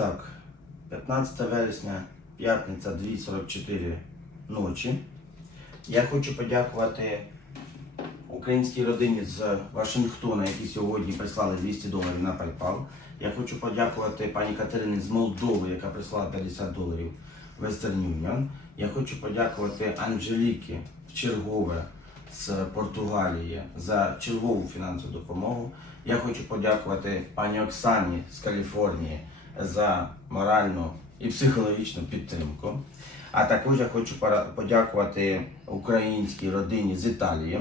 Так, 15 вересня, п'ятниця, 2.44 ночі. Я хочу подякувати українській родині з Вашингтона, які сьогодні прислали 200 доларів на PayPal. Я хочу подякувати пані Катерині з Молдови, яка прислала 50 доларів Western Union. Я хочу подякувати Анжеліки в чергове з Португалії за чергову фінансову допомогу. Я хочу подякувати пані Оксані з Каліфорнії за моральну і психологічну підтримку. А також я хочу подякувати українській родині з Італії.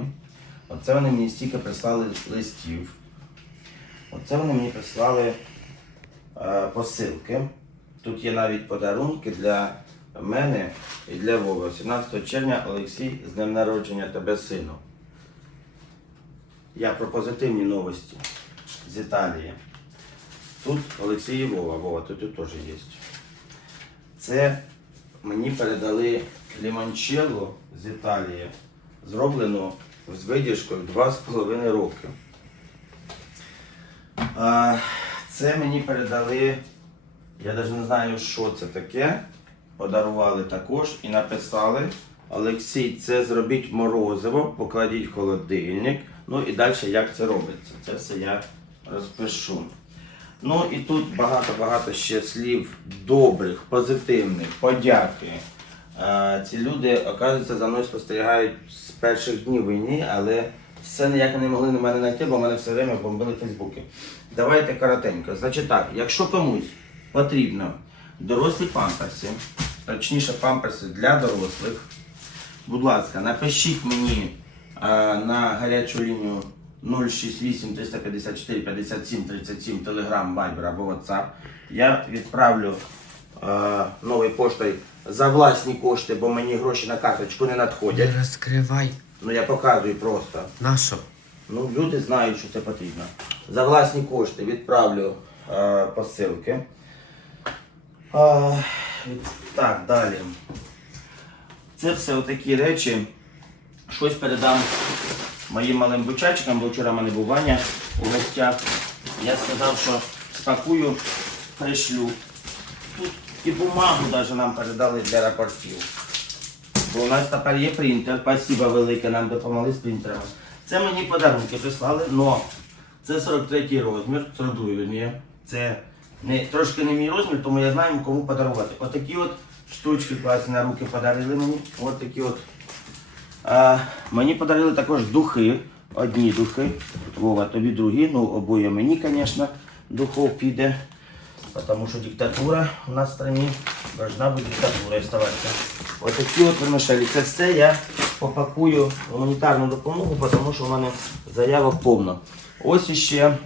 Оце вони мені стільки прислали листів. Оце вони мені прислали е, посилки. Тут є навіть подарунки для мене і для Вови. 17 червня Олексій з днем народження тебе сину. Я про позитивні новості з Італії. Тут Олексій Вова. Вова, тут, теж є. Це мені передали лімончелло з Італії, зроблено з видержкою 2,5 роки. Це мені передали, я навіть не знаю, що це таке. Подарували також і написали. Олексій, це зробіть морозиво, покладіть в холодильник. Ну і далі як це робиться. Це все я розпишу. Ну і тут багато-багато ще слів добрих, позитивних, подяки. Е, Ці люди, оказується, за мною спостерігають з перших днів війни, але все ніяк не могли на мене знайти, бо мене все время бомбили фейсбуки. Давайте коротенько. Значить так, якщо комусь потрібно дорослі памперси, точніше памперси для дорослих, будь ласка, напишіть мені е, на гарячу лінію 068 354 57 37 Telegram, Viber або WhatsApp. Я відправлю е, новою поштою за власні кошти, бо мені гроші на карточку не надходять. Не розкривай. Ну я показую просто. Нащо? Ну, люди знають, що це потрібно. За власні кошти відправлю е, посилки. А, так, далі. Це все отакі речі. Щось передам моїм малим бучачкам, бо вчора в мене був Ваня у гостях. Я сказав, що спакую, пришлю. Тут і бумагу навіть нам передали для рапортів. Бо у нас тепер є принтер, спасибо велике, нам допомогли з принтерами. Це мені подарунки прислали, но це 43 розмір, 42 вірніше. Це не, трошки не мій розмір, тому я знаю, кому подарувати. Отакі от штучки класні на руки подарили мені. От такі от. А, мені подарили також духи. Одні духи. Вова, тобі другі, ну обоє мені, звісно, духов піде. Потому що диктатура у нас в стране должна бути диктатура оставатися. Ось такі от вермишелі. Це все я попакую гуманітарну допомогу, тому що в мене заявок повно. Ось іще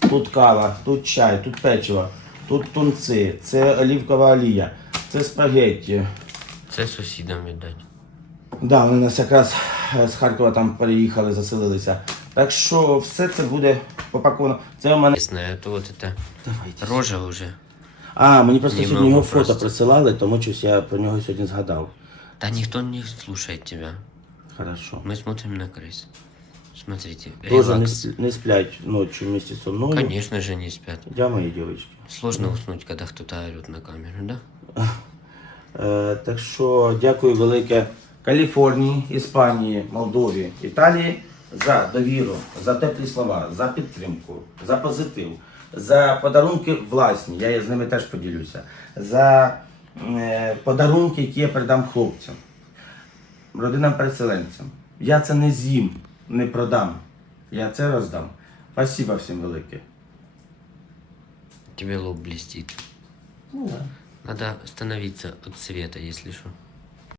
тут кава, тут чай, тут печиво, тут тунці, це олівкова олія, це спагетті. Це сусідам віддати. Да, вони нас якраз е, з Харкова там переїхали, заселилися. Так що все це буде попаковано. Це у мене. Ясно, то вот это Давайте. рожа уже. А, мені просто Ні, сьогодні ну, його фото просто. присилали, тому щось я про нього сьогодні згадав. Да никто не слушает тебя. Хорошо. Мы смотрим на крыс. Смотрите, Тоже не, релакс. сп- не сплять ночью вместе со мною. Конечно же не спят. Я мої дівчатки. Сложно уснуть, когда кто-то орет на камеру, да? Е, так що дякую велике Каліфорнії, Іспанії, Молдові, Італії за довіру, за теплі слова, за підтримку, за позитив, за подарунки власні. Я з ними теж поділюся. За е, подарунки, які я передам хлопцям, родинам переселенцям. Я це не з'їм, не продам. Я це роздам. Спасибо всім велике. Тебе лоб блестит. Ну, да. Надо становиться от света, если что.